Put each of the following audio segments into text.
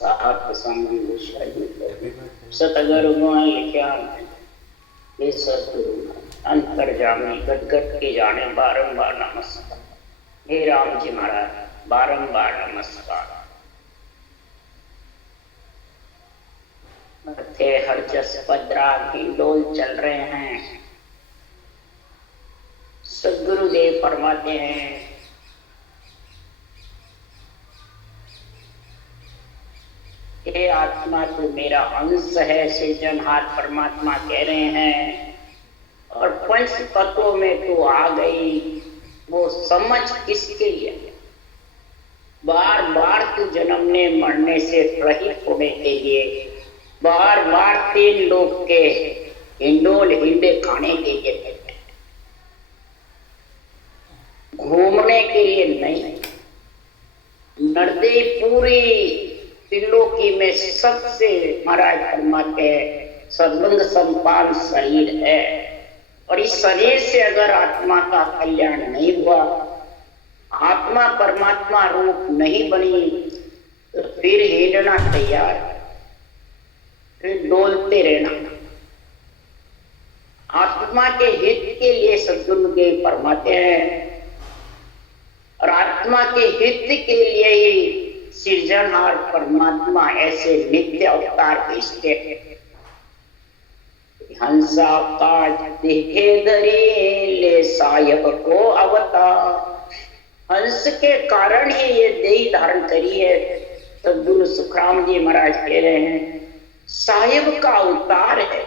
साहब संबंध सतगुरु गुण लिखा ये सतगुरु अंतर्जामी गदगद के जाने बारंबार नमस्कार। हे राम जी महाराज बारंबार नमस्कार। थे हर जस पदरा हिंडोल चल रहे हैं। सदगुरुदेव फरमाते हैं ये आत्मा तो मेरा अंश है, सृजनहार परमात्मा कह रहे हैं। और पंच तत्वों में तो आ गई, वो समझ किसके लिए? बार बार तू जन्मने मरने से रहित होने के लिए, बार बार 3 लोग के हिंडोल हिंडे खाने के लिए, घूमने के लिए नहीं। नर्दे पूरी त्रिलोकी में सबसे महाराज फरमाते हैं सद्बंध संपान शरीर है। और इस शरीर से अगर आत्मा का कल्याण नहीं हुआ, आत्मा परमात्मा रूप नहीं बनी, तो फिर हिलना तैयार, फिर डोलते रहना। आत्मा के हित के लिए सद्गुरुदेव फरमाते हैं, और आत्मा के हित के लिए ही सृजनहार परमात्मा ऐसे नित्य अवतार भेजते हैं। हंसा काज देखे धरे ले सायब को अवतार। हंस के कारण ही ये देह धारण करी है। सद्गुरु सुखराम जी महाराज कह रहे हैं सायब का अवतार है।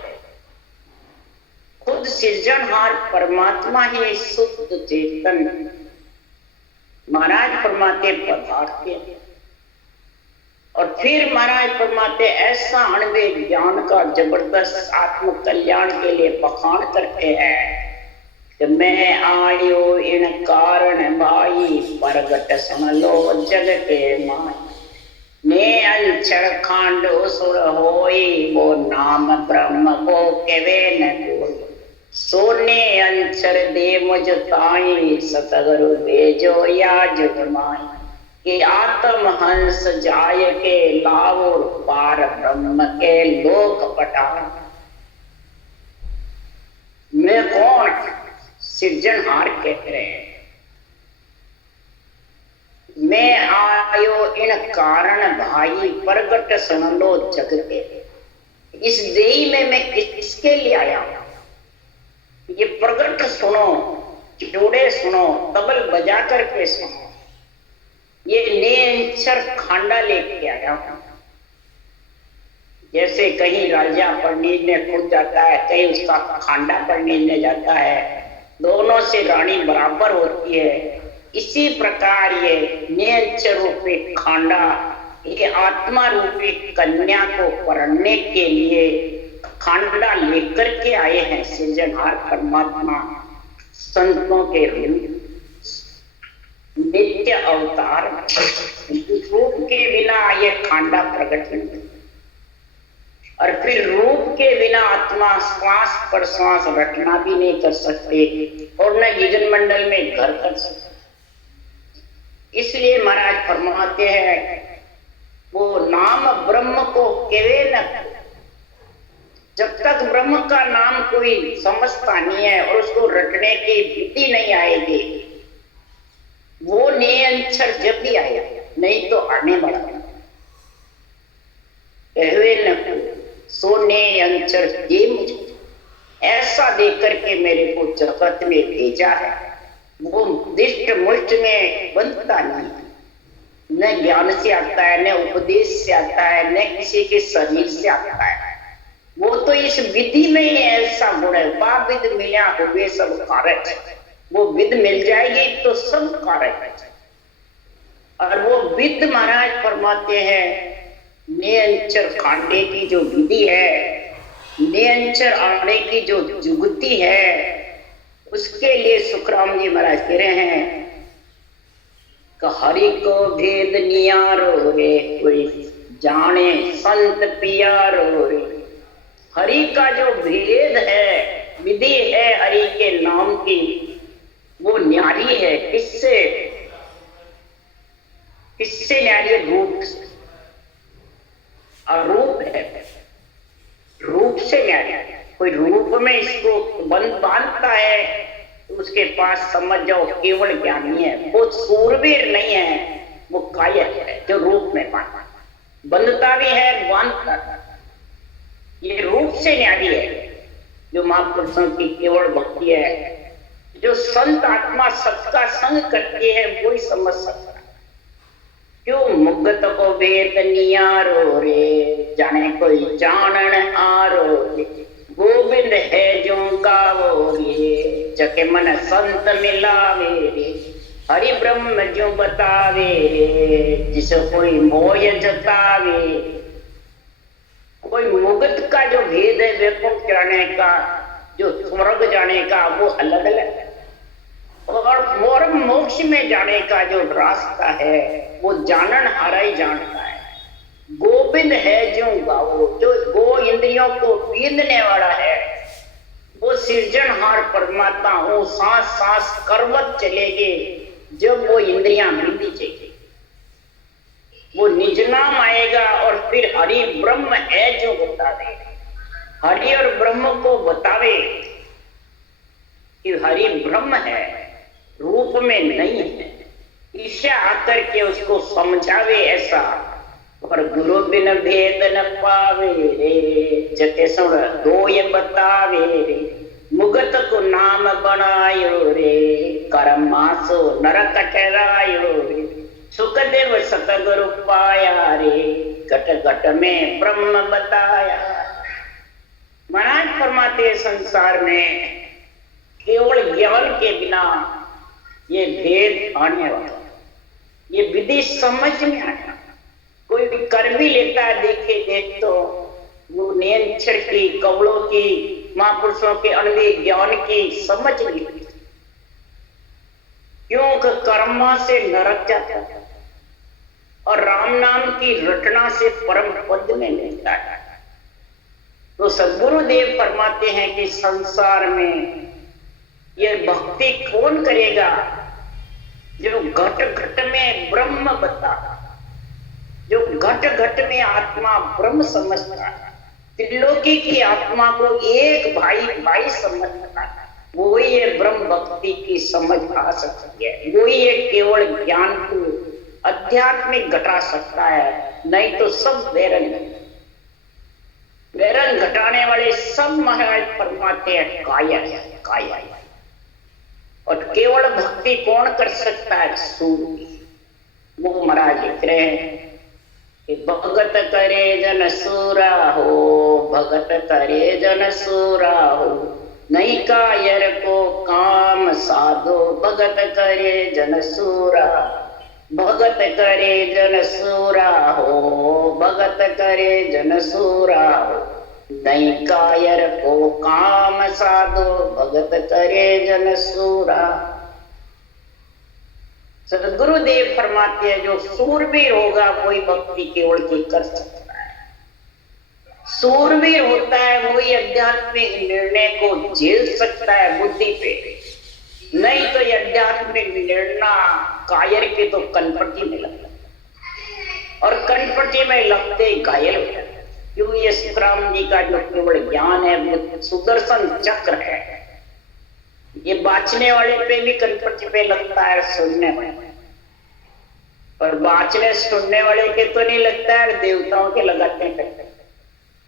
खुद सृजनहार परमात्मा ही शुद्ध चेतन महाराज फरमाते पदार्थ हैं। और फिर महाराज फरमाते ऐसा अणवे ज्ञान का जबरदस्त आत्म कल्याण के लिए बखान करते हैं कि मैं आयो इन कारण भाई प्रगट सुन लो जग के माय। ने अंचर खांड सुर होई वो नाम ब्रह्म को केवे न कोई। सोने अंचर दे मुझ ताई सतगुरु भेजो या जुग माई। कि आत्म हंस जाय के लाओ पार ब्रह्म के लोक पटान। मैं कौन? सृजनहार कह रहे हैं। मैं आयो इन कारण भाई प्रगट सुन लो जग के। इस देही में मैं किसके लिए आया हूं? ये प्रगट सुनो, जोड़े सुनो, तबल बजा करके सुनो। ये नेंचर खांडा लेके आया हूं। जैसे कहीं राजा पढ़ने खुद जाता है, कहीं उसका खांडा पढ़ने जाता है, दोनों से रानी बराबर होती है। इसी प्रकार ये नेंचर रूपी खांडा ये आत्मा रूपी कन्या को पढ़ने के लिए खांडा लेकर के आए हैं सृजनहार परमात्मा संतों के रूप नित्य अवतार। रूप के बिना ये खांडा प्रकट नहीं। और फिर रूप के बिना आत्मा श्वास पर श्वास रखना भी नहीं कर सकते और न युजन मंडल में घर कर सकते। इसलिए महाराज फरमाते हैं वो नाम ब्रह्म को केवे न। जब तक ब्रह्म का नाम कोई समझता नहीं है और उसको रटने की विधि नहीं आएगी, वो नियंचर जब भी आया, नहीं तो आने वाला न सोने अंचर दे मुझे। ऐसा देकर के मेरे को जगत में भेजा है। वो दिष्ट मुष्ट में बनता नहीं, न ज्ञान से आता है, न उपदेश से आता है, न किसी के शरीर से आता है। वो तो इस विधि में ही ऐसा गुण है। विद मिला हुए सब कारक। वो विद मिल जाएगी तो सब कारक है। और वो विद महाराज फरमाते हैं नियंचर खांडे की जो विधि है, नियंचर आने की जो जुगती है, उसके लिए सुखराम जी महाराज कह रहे हैं कि हरि को भेद नियारो रे कोई जाने संत पियारो रे। हरि का जो भेद है, विधि है हरि के नाम की, वो न्यारी है। किससे न्यारी है? रूप से। अरूप है, रूप से न्यारी। कोई रूप में इसको बांधता है तो उसके पास समझ जाओ केवल ज्ञानी है, वो सूरवीर नहीं है, वो कायक है जो रूप में बंधता भी है, बांधता। ये रूप से न्यारी है जो महापुरुषों की केवल भक्ति है। जो संत आत्मा सबका संग करती है वही समझ सकता है। क्यों मुगत को वेद नियारो रे, जाने कोई जानन आरो रे, गोविंद है जो गावो रे, जके मन संत मिलावे रे, हरि ब्रह्म जो बतावे रे, जिसे कोई मोय जतावे। कोई मुगत का जो भेद है व्यापक जाने का, जो स्वर्ग जाने का वो अलग अलग है, और मोक्ष में जाने का जो रास्ता है वो जानन हारा ही जानता है। गोविंद है जो गाओ, जो गो इंद्रियों को पींदने वाला है, वो सृजनहार परमात्मा वो सांस सांस करवत चलेगे जब वो इंद्रियां बीती जाएगी, वो निज नाम आएगा और फिर हरि ब्रह्म है जो बतावे। हरि और ब्रह्म को बतावे कि हरि ब्रह्म है, रूप में नहीं है। ईशा आकर के उसको समझावे ऐसा, पर गुरु बिन भेद न पावे रे, जते सुन दो ये बतावे रे, मुगत को नाम बनायो रे, कर्मासो नरक ठहरायो रे, सुखदेव सतगुरु पाया रे, घट घट में ब्रह्म बताया। महाराज फरमाते संसार में केवल ज्ञान के बिना ये भेद आने वाला, ये विधि समझ में आना। कोई भी कर भी लेता है, देखे देख तो वो नेंचर की, कवड़ों की, महापुरुषों के अणवी ज्ञान की समझ नहीं। क्योंकि कर्मा से नरक जाता है और राम नाम की रटना से परम पद में मिलता है। तो सद्गुरुदेव फरमाते हैं कि संसार में ये भक्ति कौन करेगा जो घट घट में ब्रह्म बता, जो घट घट में आत्मा ब्रह्म समझता, त्रिलोकी की आत्मा को एक भाई भाई समझता, वो ही ये ब्रह्म भक्ति की समझ आ सकती है, वो ही ये केवल ज्ञान को आध्यात्मिक घटा सकता है। नहीं तो सब वैरन घटाने वाले सब महाराज फरमाते हैं काया। और केवल भक्ति कौन कर सकता है? सूर्य। वो महाराज लिख रहे हैं कि भगत करे जन सूरा हो, भगत करे जन सूरा हो, नहीं कायर को काम साधो, भगत करे जन सूरा, भगत करे जन सूरा हो, भगत करे जन सूरा हो, नहीं कायर को काम साधो, भगत करे जन सूरा। सदगुरुदेव फरमाते हैं जो सूरवीर होगा कोई भक्ति केवल की कर सकता है। सूरवीर होता है वही आध्यात्मिक निर्णय को झेल सकता है बुद्धि पे, नहीं तो ये आध्यात्मिक निर्णय कायर के तो कनपट्टी में लगता और कनपट्टी में लगते घायल हो जाते। क्यों? ये सुखराम जी का जो केवल ज्ञान है वो सुदर्शन चक्र है, ये बाँचने वाले पे भी कनपट्टी पे लगता है, सुनने वाले पर बाँचने सुनने वाले के तो नहीं लगता है, देवताओं के लगाते हैं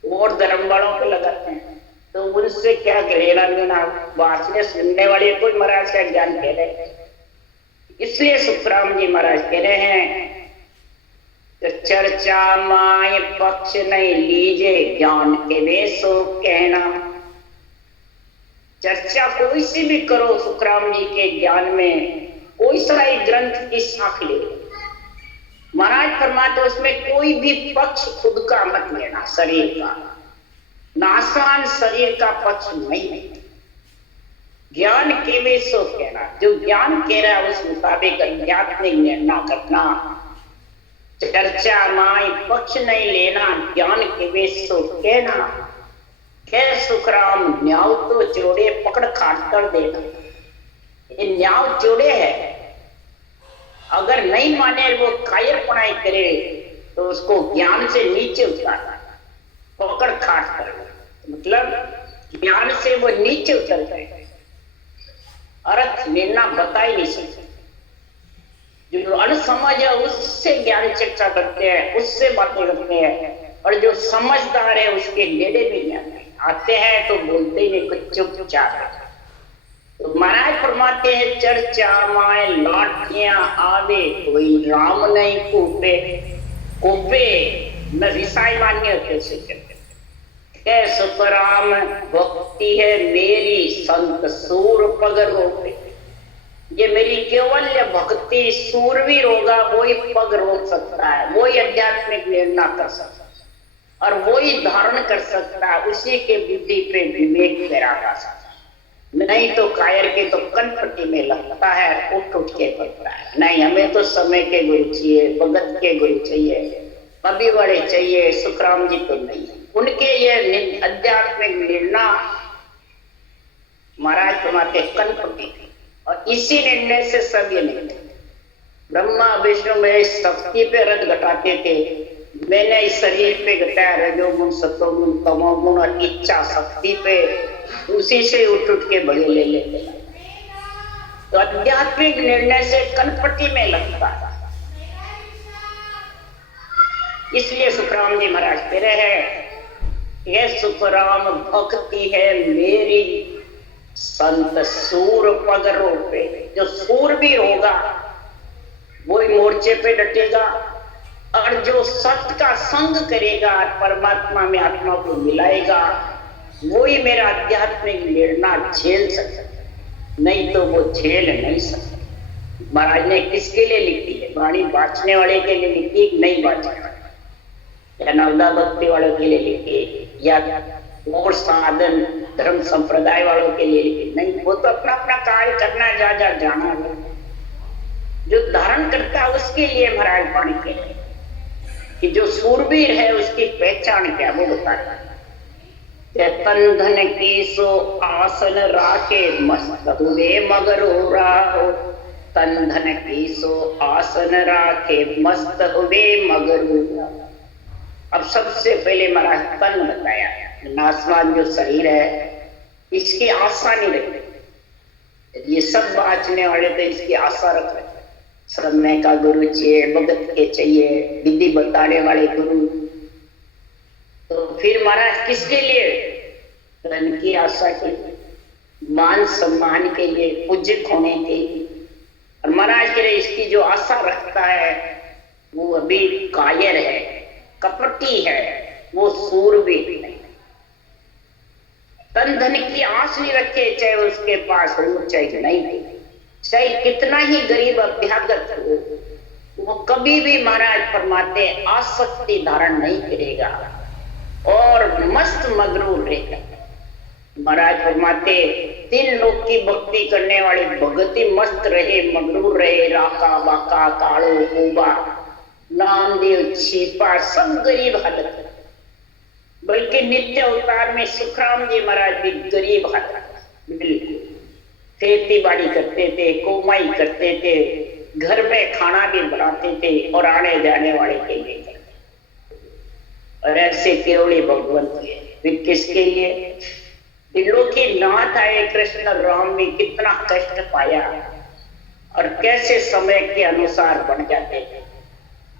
और धर्म वालों के लगाते हैं। तो उनसे क्या लेना देना? बाँचने सुनने वाले को महाराज का ज्ञान कह रहे हैं। इसलिए सुखराम जी महाराज कह रहे हैं तो चर्चा माय पक्ष नहीं लीजे, ज्ञान के वे सो कहना। चर्चा कोई सी भी करो सुखराम जी के ज्ञान में, कोई सा ही ग्रंथ की शाख ले, महाराज फरमाते उसमें कोई भी पक्ष खुद का मत लेना, शरीर का नासान शरीर का पक्ष नहीं। ज्ञान के वे सो कहना, जो ज्ञान कह रहा है उस मुताबिक आध्यात्मिक निर्णय करना। चर्चा माय पक्ष नहीं लेना, ज्ञान के वे सो कहना। कह सुखराम न्याव तो जोड़े पकड़ खाट कर देना, ये न्याव जोड़े है। अगर नहीं माने वो कायर पढ़ाई करे तो उसको ज्ञान से नीचे उतारना, पकड़ खाट कर, मतलब ज्ञान से वो नीचे उतर गए, अर्थ निर्णय बता ही नहीं सकते। जो अनसमझ है उससे ज्ञान चर्चा करते हैं, उससे बातें करते हैं, और जो समझदार है उसके नेड़े भी नहीं आते हैं, तो बोलते ही नहीं, कुछ चुपचाप। तो महाराज फरमाते हैं चर्चा माए लाठियां आवे, कोई राम नहीं कोपे, कोपे न रिसाई मान्य होते से सुखराम भक्ति है मेरी संत सूर पगर रोके। ये मेरी केवल भक्ति सूरवीर होगा, वही पग रोक सकता है, वही आध्यात्मिक निर्णय कर सकता है, और वही धारण कर सकता है, उसी के बुद्धि पे विवेक पैरा जा सकता है। नहीं तो कायर के तो कनपट्टी में लगता है, उठ उठ के पड़ता है। नहीं, हमें तो समय के गुरु चाहिए, भगत के गुरु चाहिए, कवि बड़े चाहिए, सुखराम जी तो नहीं। उनके ये आध्यात्मिक निर्णय महाराज फरमाते कनपट्टी, और इसी निर्णय से सब ये निकले। ब्रह्मा विष्णु में शक्ति पे रथ घटाते थे, मैंने इस शरीर पे घटाया रजोगुण सतोगुण तमोगुण और इच्छा शक्ति पे, उसी से उठ उठ के बड़े ले लेते। तो आध्यात्मिक निर्णय से कनपट्टी में लगता है। इसलिए सुखराम जी महाराज कह रहे हैं, यह सुखराम भक्ति है मेरी संत सूर पगरों पे। जो सूरवीर होगा वही मोर्चे पे डटेगा, और जो सत्य का संग करेगा, परमात्मा में आत्मा को मिलाएगा, वही मेरा आध्यात्मिक निर्णय झेल सकता, नहीं तो वो झेल नहीं सकता। महाराज ने किसके लिए लिखी है? वाणी बांचने वाले के लिए लिखी, नहीं बांचने वाले, या नवदा भक्ति वालों के लिए लिखी, या और साधन धर्म संप्रदाय वालों के लिए लिखी? नहीं, वो तो अपना अपना कार्य करना, जा जा जाना है। जो धारण करता है उसके लिए महाराज वाणी के लिए कि जो सूरवीर है उसकी पहचान क्या, वो बताता है। तन धन की सो आसन राखे, मस्त हुए मगर हो राहो। तन धन की सो आसन राखे, मस्त हुए मगर हो राहो। अब सबसे पहले महाराज तन बताया, नासवान जो शरीर है इसकी आशा नहीं रखते। ये सब बांचने वाले तो इसकी आशा रख रहे, समय का गुरु चाहिए, भगत के चाहिए, विधि बताने वाले गुरु। तो फिर महाराज किसके लिए? धन की आशा के लिए, मान सम्मान के लिए, पूज्य होने के लिए। और महाराज के लिए इसकी जो आशा रखता है वो अभी कायर है, कपटी है, वो सूरवीर नहीं। तन धन की आस नहीं रखे, चाहे उसके पास हो चाहे नहीं, चाहे कितना ही गरीब अभ्यागत हो, वो कभी भी महाराज फरमाते आसक्ति धारण नहीं करेगा और मस्त मगरूर रहेगा। महाराज फरमाते 3 लोग की भक्ति करने वाले भगति मस्त रहे, मगरूर रहे, राका बाका कालो कोबा नामदेव छिपा सब गरीब हालत, बल्कि नित्य अवतार में सुखराम जी महाराज भी गरीब हालत, बिल्कुल खेती बाड़ी करते थे, कमाई करते थे, घर में खाना भी बनाते थे और आने जाने वाले के लिए करते। और ऐसे केवली भगवंत वे किसके लिए? दिलों की नाथ आए कृष्ण राम में कितना कष्ट पाया और कैसे समय के अनुसार बन जाते थे।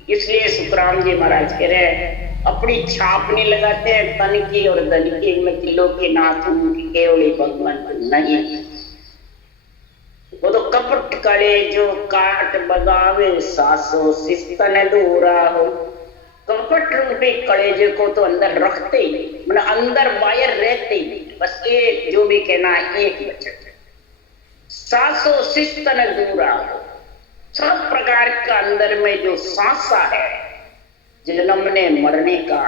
इसलिए सुखराम जी महाराज कह रहे हैं अपनी छाप नहीं लगाते हैं तन की और धन की, में दिलों की नाथ उनकी केवली भगवंत नहीं। वो तो कपट करे जो काट बगावे, सासो सिस्तन दूरा हो। कपट रूपी कलेजे को तो अंदर रखते ही नहीं, मतलब अंदर बाहर रहते ही नहीं, बस एक जो भी कहना है एक बचत। सासो सिस्तन दूरा हो, सब प्रकार का अंदर में जो सांसा है, जन्मने मरने का,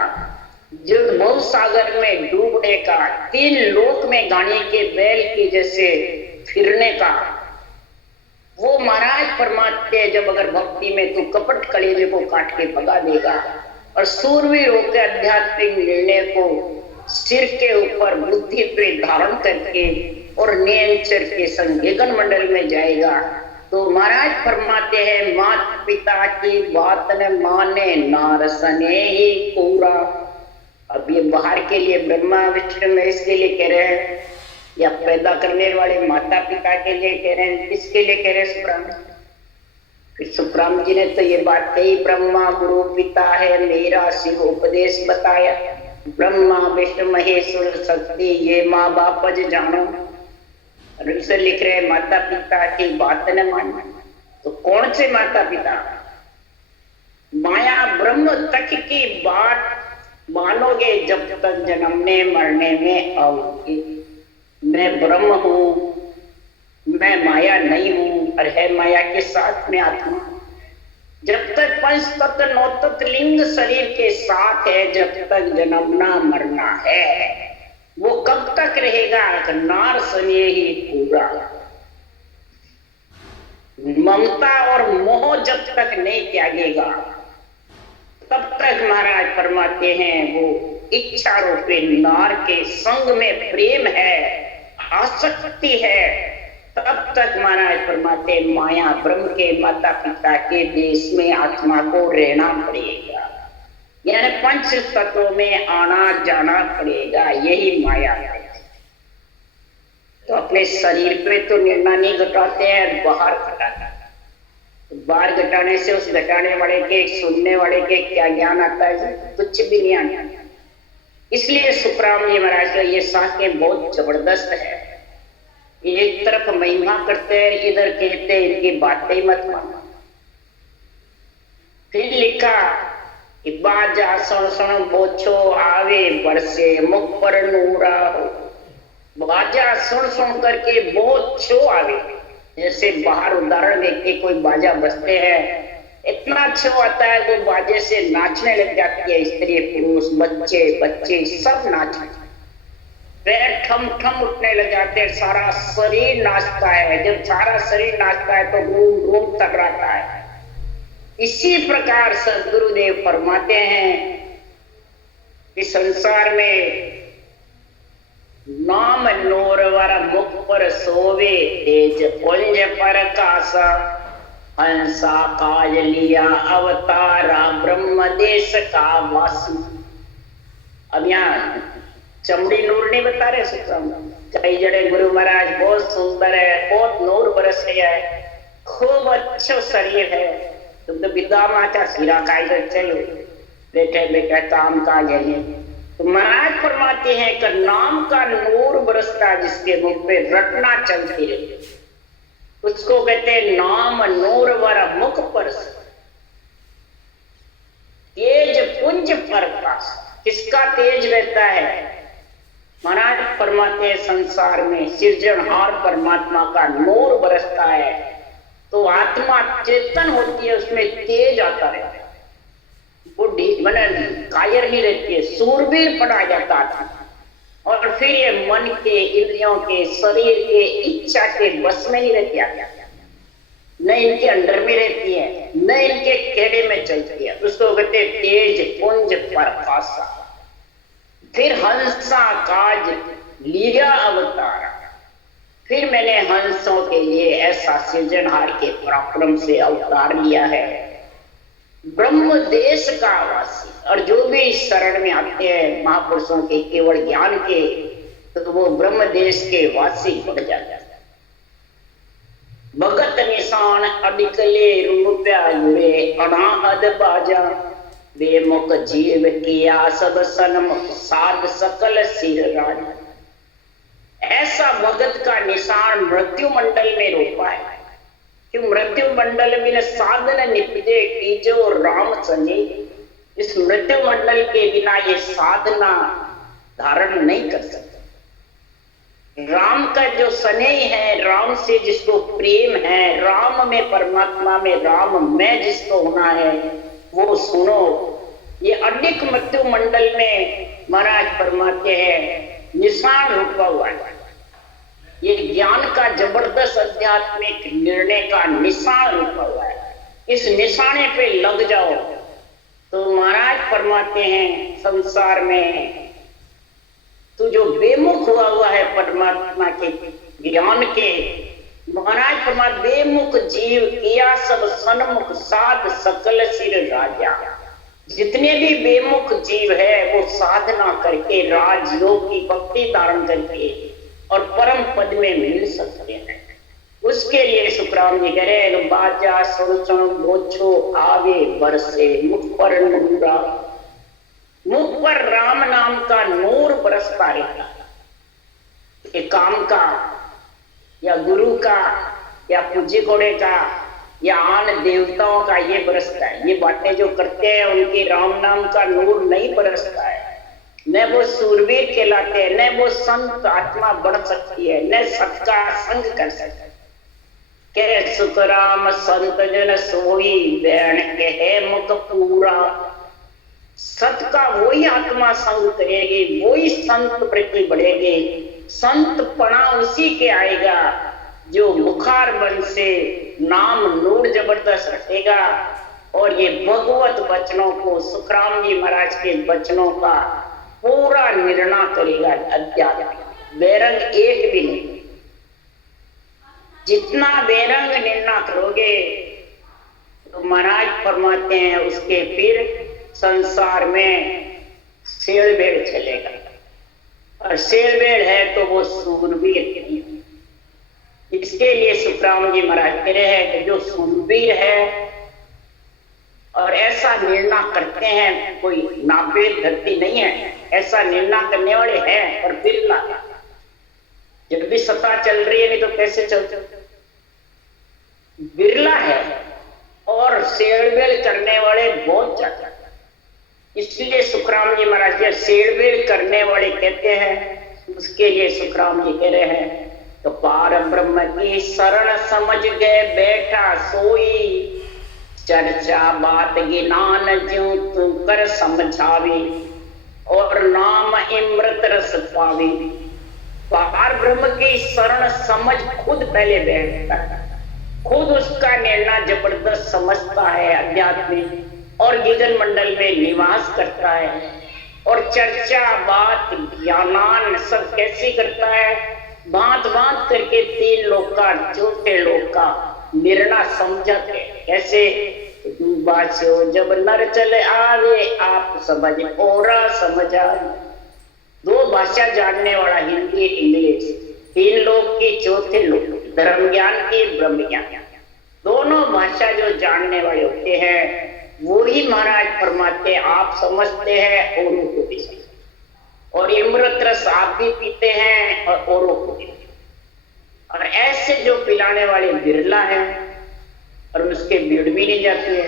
जो भव सागर में डूबने का, 3 लोक में गाड़ी के बैल के जैसे फिरने का, वो महाराज फरमाते हैं जब अगर भक्ति में तू कपट कलेजे को काट के भगा देगा और सूरवीर होकर आध्यात्मिक निर्णय को सिर के ऊपर बुद्धि पे धारण करके और नियंचर के संग गगन मंडल में जाएगा, तो महाराज फरमाते हैं माता पिता की बात न माने नार सने ही पूरा। अब ये बाहर के लिए ब्रह्मा विष्णु में इसके लिए कह रहे हैं या पैदा करने वाले माता पिता के लिए कह रहे हैं, किसके लिए कह रहे हैं सुब्राम जी? सुब्राम जी ने तो ये बात कही, ब्रह्मा गुरु पिता है मेरा शिव उपदेश बताया, ब्रह्मा विष्णु महेश्वर शक्ति ये माँ बाप ज जानो। इसे लिख रहे हैं माता पिता की बात न मानो। तो कौन से माता पिता? माया ब्रह्म तक की बात मानोगे जब तक जन्मने मरने में आओगे। मैं ब्रह्म हूं, मैं माया नहीं हूं, और है माया के साथ में आत्मा। जब तक पंच तत्व नौ तत्व लिंग शरीर के साथ है, जब तक जन्मना मरना है, वो कब तक रहेगा? नार सने ही पूरा। ममता और मोह जब तक नहीं त्यागेगा तब तक महाराज फरमाते हैं वो इच्छा रूपी नार के संग में प्रेम है, आसक्ति है, तब तक महाराज फरमाते माया ब्रह्म के माता पिता के देश में आत्मा को रहना पड़ेगा, यानी पंच तत्वों में आना जाना पड़ेगा। यही माया है। तो अपने शरीर पे तो निर्णय नहीं घटाते हैं, बाहर घटाते हैं। बाहर घटाने से उस घटाने वाले के सुनने वाले के क्या ज्ञान आता है? कुछ भी नहीं आता। इसलिए सुखराम जी महाराज का ये साखें बहुत जबरदस्त है। एक तरफ महिमा करते हैं, इधर कहते हैं इनकी बातें मत मानो। फिर लिखा कि बाजा सुन सुन बोछो आवे बरसे मुख पर नूरा हो। बाजा सुन सुन करके बहुत छो आवे, जैसे बाहर उदाहरण देख के कोई बाजा बजते हैं, इतना अच्छा आता है तो बाजे से नाचने लग जाती है स्त्री पुरुष बच्चे बच्चे सब नाचने, पैर ठम ठम उठने लग जाते हैं, सारा शरीर नाचता है। जब सारा शरीर नाचता है तो रोम रोम थर्राता है। इसी प्रकार सदगुरुदेव फरमाते हैं कि संसार में नाम नोरवर मुख पर सोवे तेज पुंज पर कासा हंसा काज लिया अवतारा ब्रह्म देश का वासी। अब यहाँ चमड़ी नूर नहीं बता रहे सुखराम, कई जड़े गुरु महाराज बहुत सुंदर है, बहुत नूर बरस गया है, खूब अच्छा शरीर है, तुम तो विद्या माचा सिरा का चलो बैठे बैठे काम काज है। तो महाराज फरमाते हैं कि नाम का नूर बरसता जिसके मुख पे रटना चलती रहे, उसको कहते हैं नाम नूर वर मुख पर तेज पुंज पर पास। किसका तेज रहता है? महाराज फरमाते हैं संसार में सृजनहार परमात्मा का नूर बरसता है तो आत्मा चेतन होती है, उसमें तेज आता रहता है, बुद्धि मन कायर नहीं रहती है, सूरवीर पड़ा जाता था। और फिर ये मन के इंद्रियों के शरीर के इच्छा के बस में नहीं रहती है, न इनके अंडर में रहती है, न इनके खेड़े में चलती है। उसको कहते तेज पुंज परकाशा। फिर हंसा काज लिया अवतारा, फिर मैंने हंसों के लिए ऐसा सृजनहार के पराक्रम से अवतार लिया है, ब्रह्म देश का वासी। और जो भी शरण में आते हैं महापुरुषों के केवल ज्ञान के, तो वो ब्रह्म देश के वासी बन जाते हैं। भगत निशान अडिकले रूपया जुड़े अनाहद बाजा बेमुख जीव किया सब सन्मुख साध सकल सिर राज। ऐसा भगत का निशान मृत्यु मंडल में रोपा है कि मृत्यु मंडल में साधन निपजे कीजो राम सने। इस मृत्यु मंडल के बिना ये साधना धारण नहीं कर सकते। राम का जो स्नेह है, राम से जिसको प्रेम है, राम में परमात्मा में राम में जिसको होना है वो सुनो। ये अनेक मृत्यु मंडल में महाराज फरमाते हैं निशान रुका हुआ है। ये ज्ञान का जबरदस्त आध्यात्मिक निर्णय का निशान रुका हुआ है। इस निशाने पे लग जाओ तो महाराज फरमाते हैं संसार में तू जो बेमुख हुआ है परमात्मा के ज्ञान के, महाराज फरमा बेमुख जीव किया सब सन्मुख साध सकल सिर राजा। जितने भी बेमुख जीव है वो साधना करके राजयोग की भक्ति धारण करके और परम पद में मिल सकते हैं। उसके लिए सुखराम जी कह रहे हैं बाजा सुरसण मोछो आवे बरसे मुख पर नूरा। मुख पर राम नाम का नूर बरसता रहता है। काम का या गुरु का या पूज्य घोड़े का या आन देवताओं का ये बरसता है। ये बातें जो करते हैं उनकी राम नाम का नूर नहीं बरसता है। न वो सूरवीर कहलाते हैं, न वो संत आत्मा बढ़ सकती है, न सत का संग कर सकते। कह सुखराम संत जन सोई बैण कहे मुख पूरा। सत का वही आत्मा संग करेगी, वही संत प्रति बढ़ेगी। संत पना उसी के आएगा जो मुखार बन से नाम नूर जबरदस्त रखेगा और ये भगवत वचनों को सुखराम जी महाराज के वचनों का पूरा निर्णय करेगा। अध्यात्म बेरंग एक भी नहीं। जितना बेरंग निर्णय करोगे तो महाराज फरमाते हैं उसके फिर संसार में शेरबेड़ चलेगा। और शेरबेड़ है तो वो सूरवीर नहीं। इसके लिए सुखराम जी महाराज कह रहे हैं कि जो सूरवीर है और ऐसा निर्णय करते हैं, कोई नापेद धरती नहीं है, ऐसा निर्णय करने वाले हैं और बिरला। जब भी सत्ता चल रही है नहीं तो कैसे चलते, बिरला है। और शेरबेड़ करने वाले बहुत ज्यादा। इसलिए सुखराम जी महाराज शेरबेड़ करने वाले कहते हैं, उसके लिए सुखराम जी कह रहे हैं तो पार ब्रह्म की शरण समझ गए बैठा सोई। चर्चा बात ज्ञान ज्यों तू कर समझावी और नाम अमृत रस पावी। पार ब्रह्म की शरण समझ खुद पहले बैठता है, खुद उसका निर्णय जबरदस्त समझता है अध्यात्म और गगन मंडल में निवास करता है। और चर्चा बात ज्ञानान सब कैसे करता है, बात बात करके तीन लोग का चौथे लोग का निर्णय समझते। कैसे बाचो जब नर चले आवे आप समझ और समझा। दो भाषा जानने वाला हिंदी इंग्लिश, तीन लोग की चौथे लोग धर्म ज्ञान की ब्रह्म ज्ञान, दोनों भाषा जो जानने वाले होते हैं वो ही महाराज फरमाते आप समझते हैं औरों को भी समझते। और अमृत रस आप भी पीते हैं और औरों को भी। और ऐसे जो पिलाने वाले बिरला हैं और उसके भीड़ भी नहीं जाती है।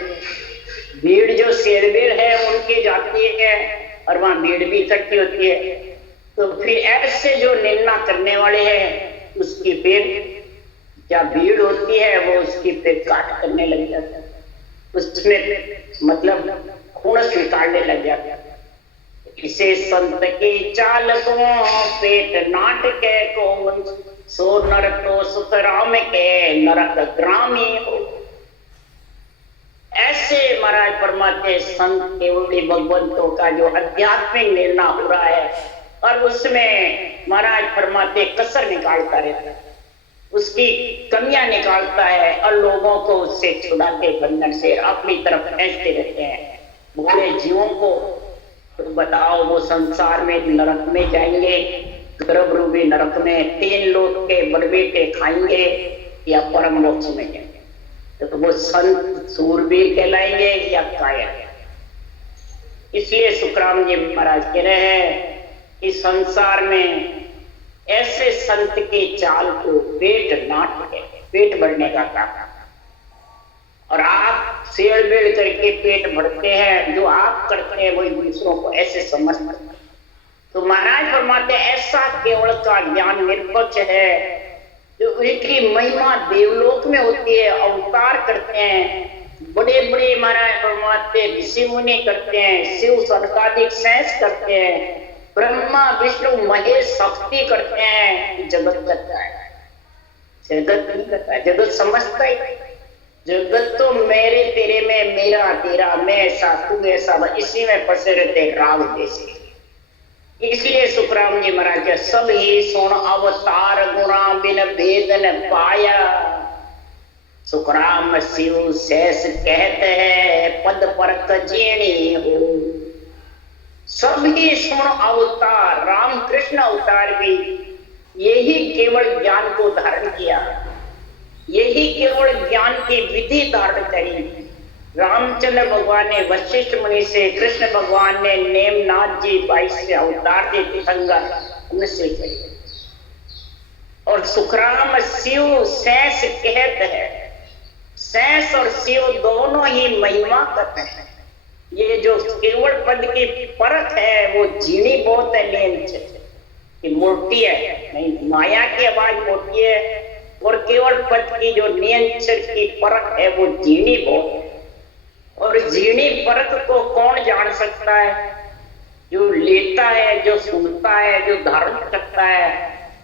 भीड़ जो शेरबेड़ है उनके जाती है और वहां भीड़ भी इकट्ठी होती है। तो फिर ऐसे जो निर्णय करने वाले हैं उसकी फिर क्या भीड़ होती है वो उसकी फिर काट करने लग जाता है, उसमें मतलब खून निकालने लग जाता है। इसे संत की चाल को पेट नाट के कौन सो नर तो सुख राम के नरक ग्रामी हो। ऐसे महाराज फरमाते संत केवली भगवंतों का जो आध्यात्मिक निर्णय हो रहा है और उसमें महाराज फरमाते कसर निकालता रहता है, उसकी कमियां निकालता है और लोगों को उससे छुड़ा के बंधन से अपनी तरफ खींचते रहते हैं। भोले जीवों को तो बताओ वो संसार में नरक में जाएंगे, गर्भ रूपी नरक में तीन लोग के बड़बेटे खाएंगे या परम मोक्ष में जाएंगे। तो वो संत सूरवीर कहलाएंगे या कायर। इसलिए सुखराम जी महाराज कह रहे हैं कि संसार में ऐसे संत की चाल को पेट नाट के पेट भरने का काम। और आप शेरबेड़ करके पेट भरते हैं, जो आप करते हैं वही दूसरों को ऐसे समझते हैं। तो महाराज फरमाते ऐसा केवल का ज्ञान निरपक्ष है जो उनकी महिमा देवलोक में होती है, अवतार करते हैं, बड़े बड़े महाराज फरमाते ऋषि मुनि करते हैं, शिव सनकादिक सेंस करते हैं, ब्रह्मा विष्णु महेश शक्ति करते हैं। जगत करता है, जगत नहीं करता है, जगत समझता है। जगत तो मेरे तेरे में, मेरा तेरा, मैं ऐसा तू ऐसा, इसी में फंसे रहते राग देश। इसलिए सुखराम जी महाराज के सब ही सुन अवतार गुणा बिन भेद न पाया। सुखराम शिव शेष कहते हैं पद परत जीणी हो। सब ही सुन अवतार, राम कृष्ण अवतार भी यही केवल ज्ञान को धारण किया, यही केवल ज्ञान की विधि धारण करी। रामचंद्र भगवान ने वशिष्ठ मुनि से, कृष्ण भगवान ने नेमनाथ जी 22 अवतार दे तीर्थंकर उनसे कही। और सुखराम शिव शेष कहते हैं, शेष और शिव दोनों ही महिमा करते हैं। ये जो केवल पद की परत है वो झीणी बहुत है, लेन मोटी है, नहीं माया की आवाज मोटी है, और केवल पद की जो नियंत्रण की परत है वो झीणी बहुत है। और झीणी परत को कौन जान सकता है? जो लेता है, जो सुनता है, जो धारण करता है,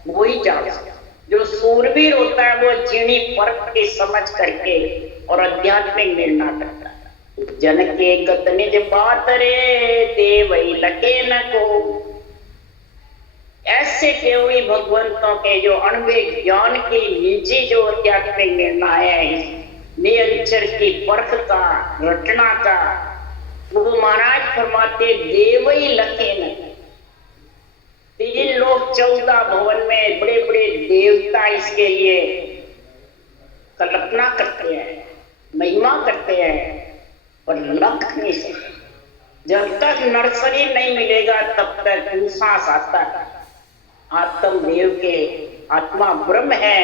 वही जान सकता है। जो सूरवीर होता है वो झीणी परत की समझ करके और आध्यात्मिक निर्णय करता है। जन के गत निज बात रे देवई लगे न को। ऐसे केवली भगवंतों के जो अणुविक ज्ञान की निजी जो आध्यात्मिक निर्णय है, नियंचर की परख का, रचना का, वो महाराज फरमाते देवई लखे न। 3 लोग 14 भवन में बड़े बड़े देवता इसके लिए कल्पना करते हैं, महिमा करते हैं, और लख नहीं सकते। जब तक नर्सरी नहीं मिलेगा तब तक सांस आता है। आत्मदेव के आत्मा ब्रह्म है,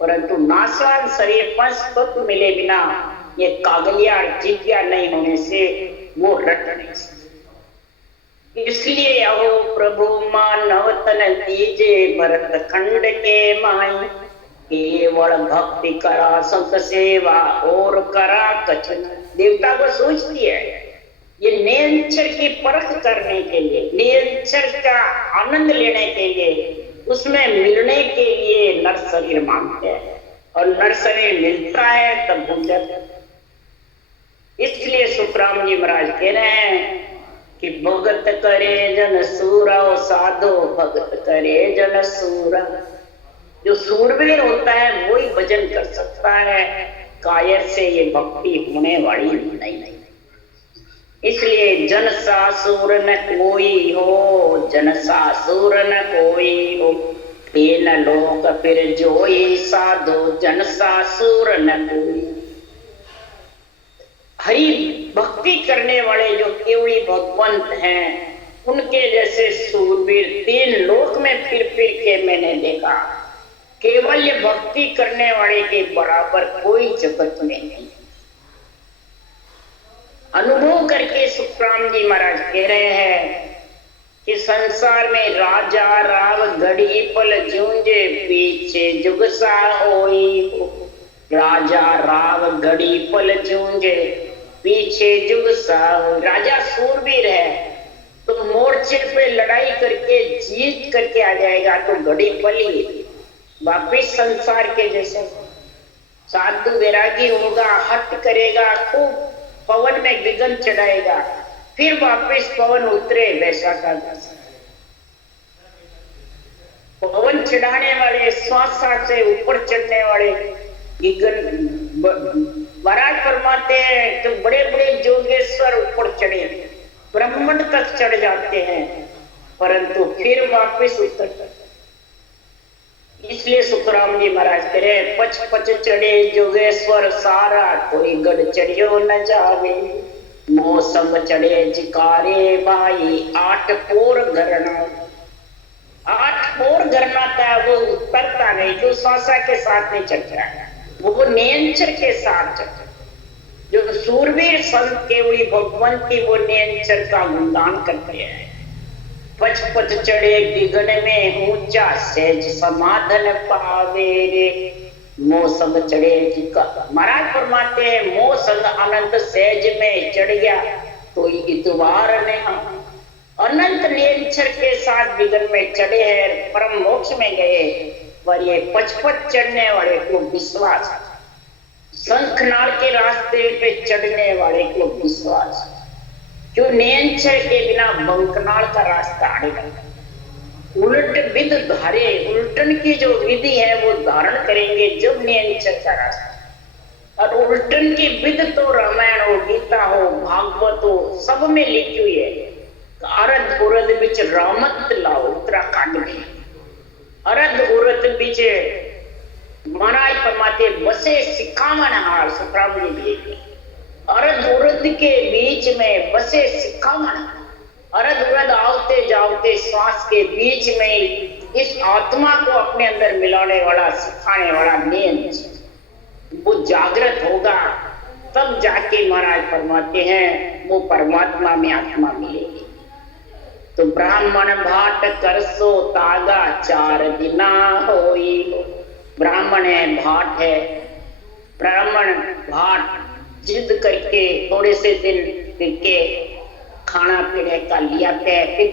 परंतु नाशवान शरीर पंच तत्व मिले बिना ये कागलिया जिज्ञा नहीं होने से वो रट नहीं सकते। इसलिए अहो प्रभु मानव तन दीजे भरत खंड के माई। केवल भक्ति करा संत सेवा और करा कछन। देवता को सोचती है ये नियंचर की परख करने के लिए, नियंचर का आनंद लेने के लिए, उसमें मिलने के लिए नर शरीर मांगते हैं, और नर शरीर मिलता है तब भूल जाते हैं। इसलिए सुखराम जी महाराज कह रहे हैं कि भगत करे जन सूरा, साधो भगत करे जन सूरा। जो सूरवीर होता है वही भजन कर सकता है, कायर से ये भक्ति होने वाली नहीं। इसलिए जन सासुर न कोई हो, जन सासुर न कोई हो, तीन लोक फिर जोई साधो जन सासुर न कोई। हरि भक्ति करने वाले जो केवली भगवंत हैं, उनके जैसे सूरवीर 3 लोक में फिर के मैंने देखा। केवल भक्ति करने वाले के बराबर कोई जगत में नहीं। अनुभव करके सुखराम जी महाराज कह रहे हैं कि संसार में राजा राव घड़ी पल जूंजे, पीछे जुग सा होई हो। राजा राव घड़ी पल जूंजे, पीछे जुग सा हो। राजा सूरवीर है तो मोर्चे पे लड़ाई करके जीत करके आ जाएगा, तो घड़ी पल ही वापिस संसार के जैसे। साधु वैरागी होगा, हट करेगा, खूब पवन में विघन चढ़ाएगा, फिर वापस पवन उतरे, वैसा का पवन चढ़ाने वाले, श्वास से ऊपर चढ़ने वाले विघन। महाराज फरमाते हैं तो बड़े बड़े जोगेश्वर ऊपर चढ़े, ब्रह्मांड तक चढ़ जाते हैं, परंतु फिर वापस उतर। इसलिए सुखराम जी महाराज कह रहे पच पच चढ़े जोगेश्वर सारा, कोई गढ़ चढ़ियो न जावे। मौसम चढ़े जिकारे भाई, 8 पोर घरना। 8 पोर घरना था, वो उतरता नहीं, जो श्वासा के साथ नहीं चढ़ता है, वो नियंचर के साथ चढ़ता। जो सूरवीर संत केवली भगवंती वो नियंचर का गुणगान करते हैं। पच पच चढ़े विघन में ऊंचा, सहज समाधन पावे रे। मोह संग चढ़े महाराज फरमाते हैं मोह संग अनंत सहज में चढ़ गया, कोई इतवार नहीं। अनंत नियंचर के साथ विघन में चढ़े हैं, परम मोक्ष में गए। पर ये पचपच चढ़ने वाले को विश्वास, शंखनाल के रास्ते पे चढ़ने वाले को विश्वास, क्यों नयनचर के बिना बंकनाल का रास्ता अड़ेगा। उलट विध धारे, उल्टन की जो विधि है वो धारण करेंगे जब नयनचर का रास्ता। और उल्टन की विध तो रामायण हो, गीता हो, भागवत हो, सब में लिखी हुई है। अरद उरद बिच रामत लाओ, उत्तराखंड में अरद उरद बिच महाराज फरमाते बसे सिखावन हार, सुखराम जी भी अरद उरद के बीच में बसे सिखावन। अरद उरद आवते जावते श्वास के बीच में इस आत्मा को अपने अंदर मिलाने वाला, सिखाने वाला नियम वो जागृत होगा, तब जाके महाराज फरमाते हैं वो परमात्मा में आत्मा मिलेगी। तो ब्राह्मण भाट करसो तागा 4 दिना होई। ब्राह्मण है, भाट है, ब्राह्मण भाट जिद करके थोड़े से दिन करके खाना पीने का लिया है, फिर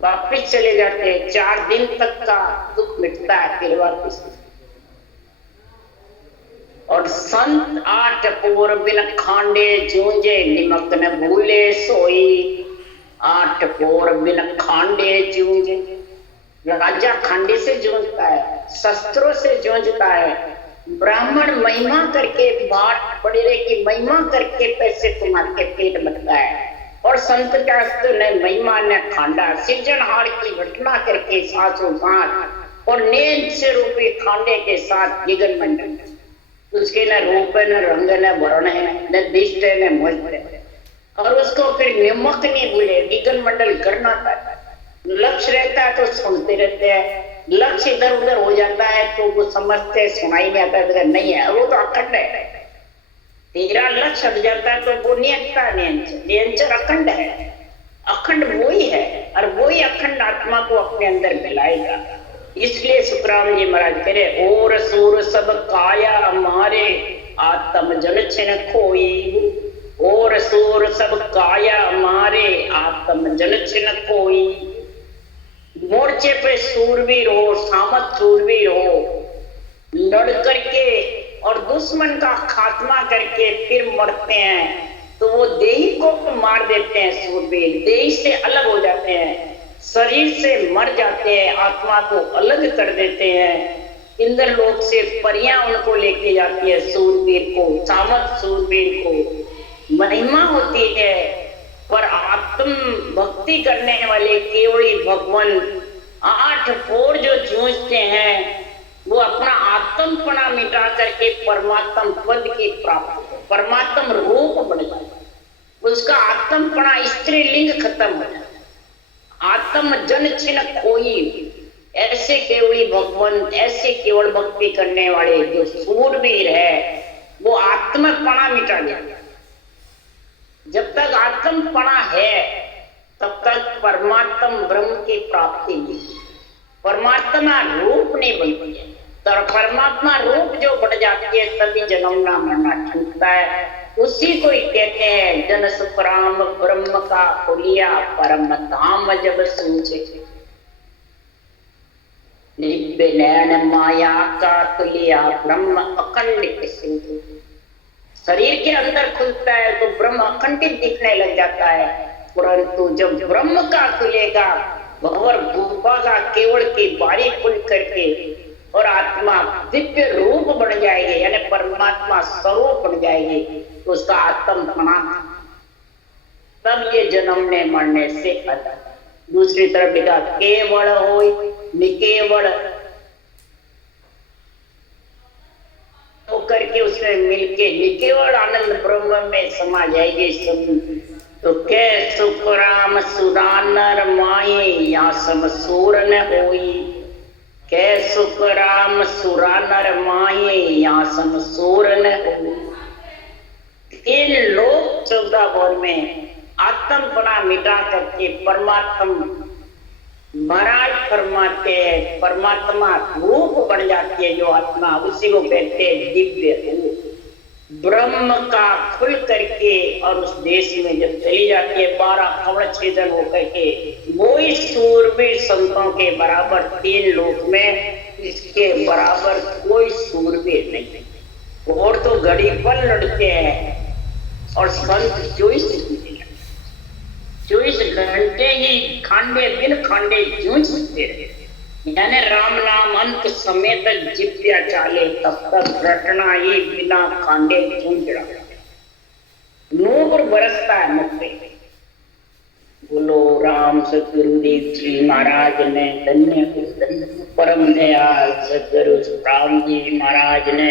वापिस चले जाते हैं। 4 दिन तक का दुख मिटता है, फिर वापिस। और संत 8 पोर बिन खांडे जूझे, निमक न भूले सोई। 8 पोर बिन खांडे जूझे, राजा खांडे से जूझता है, शस्त्रों से जूझता है। ब्राह्मण महिमा करके, बाट बड़े की महिमा करके पैसे कमा के पेट भरता है। और संत शास्त्र ने महिमा ने खांडा, सृजनहार की घटना करके सासों साथ और नेन से रूपी खांडे के साथ निगन मंडल। उसके न रूप न रंग न वर्ण है, न दिष्ट न मुष्ट है। और उसको फिर निमक नहीं भूले, निगन मंडल करना था। लक्ष्य रहता है तो सुनते रहते हैं, लक्ष्य इधर उधर हो जाता है तो वो समझते सुनाई नहीं आता है, नहीं है वो तो अखंड है। तेरा लक्ष्य हट जाता है तो वो नहीं हटता। नियंचर अखंड है, अखंड वही है और वही अखंड आत्मा को अपने अंदर मिलाएगा। इसलिए सुखराम जी महाराज कह रहे और सूर सब काया हमारे, आत्म जन छिन खोई। और सूर सब काया हमारे, आत्म जन छिन खोई। मोर्चे पे सूरवीर हो, सामत सूरवीर हो, लड़ करके और दुश्मन का खात्मा करके फिर मरते हैं तो वो देही को मार देते हैं। सूरवीर देही से अलग हो जाते हैं, शरीर से मर जाते हैं, आत्मा को अलग कर देते हैं। इंद्रलोक से परियां उनको लेके जाती है, सूरवीर को, सामत सूरवीर को महिमा होती है। पर आत्म भक्ति करने वाले केवली भगवान 8 पोर जो जूझते हैं वो अपना आत्मपना मिटा करके परमात्म पद की प्राप्ति, परमात्म रूप बन जाता है। उसका आत्मपना स्त्रीलिंग खत्म हो जाता है। आत्म जन छिन खोई। ऐसे केवली भगवान, ऐसे केवल भक्ति करने वाले जो सूरवीर है वो आत्मपना मिटा जाता है। जब तक आत्मपना है तब तक परमात्म ब्रह्म की प्राप्ति नहीं, परमात्मा रूप नहीं बनती है। तो परमात्मा रूप जो बढ़ जाती है तभी जन्मना मरना छूटता है। उसी को ही कहते हैं जन सुखराम ब्रह्म का खुलिया, परम धाम जब सूझे। निब्बे नयन माया का खुलिया, ब्रह्म अखंडित सूझे। शरीर के अंदर खुलता है तो ब्रह्म अखंडित दिखने लग जाता है, परंतु जब ब्रह्म का खुलेगा, भंवर गुफा का केवल की बारी खुल करके और आत्मा दिव्य रूप बन जाएगी, यानी परमात्मा स्वरूप बन जाएगी, तो उसका आत्मपना तब ये जन्मने मरने से अलग। दूसरी तरफ लिखा केवल होय निकेवल तो करके उसमें मिलके निकेवल आनंद ब्रह्म में समा जाएगी सब। तो कै सुख राम सुरानर माए, या सम सूर न होई। कै सुख राम सुरानर माए, या सम सूर न होई। इन लोग 14 भोर में आत्मपना मिटा करके परमात्मा महाराज फरमाते हैं, परमात्मा रूप बन जाती है जो आत्मा, उसी को कहते हैं दिव्य रूप। ब्रह्म का खुल करके और उस देश में जब चली जाती है 12 कवच छेदन होकर के, वो ही सूरवीर संतों के बराबर 3 लोक में इसके बराबर कोई सूरवीर नहीं। और तो घड़ी पर लड़ते हैं, और संत 24 घंटे ही खांडे दिन खांडे जूझते रहे, यानी राम नाम अंत समय तक जिप्या चाले, तब तक रटना ही बिना खांडे जूझ रहा। नूर बरसता है मुख पे। बोलो राम सतगुरुदेव जी महाराज ने धन्य परम दयाल सतगुरु राम जी महाराज ने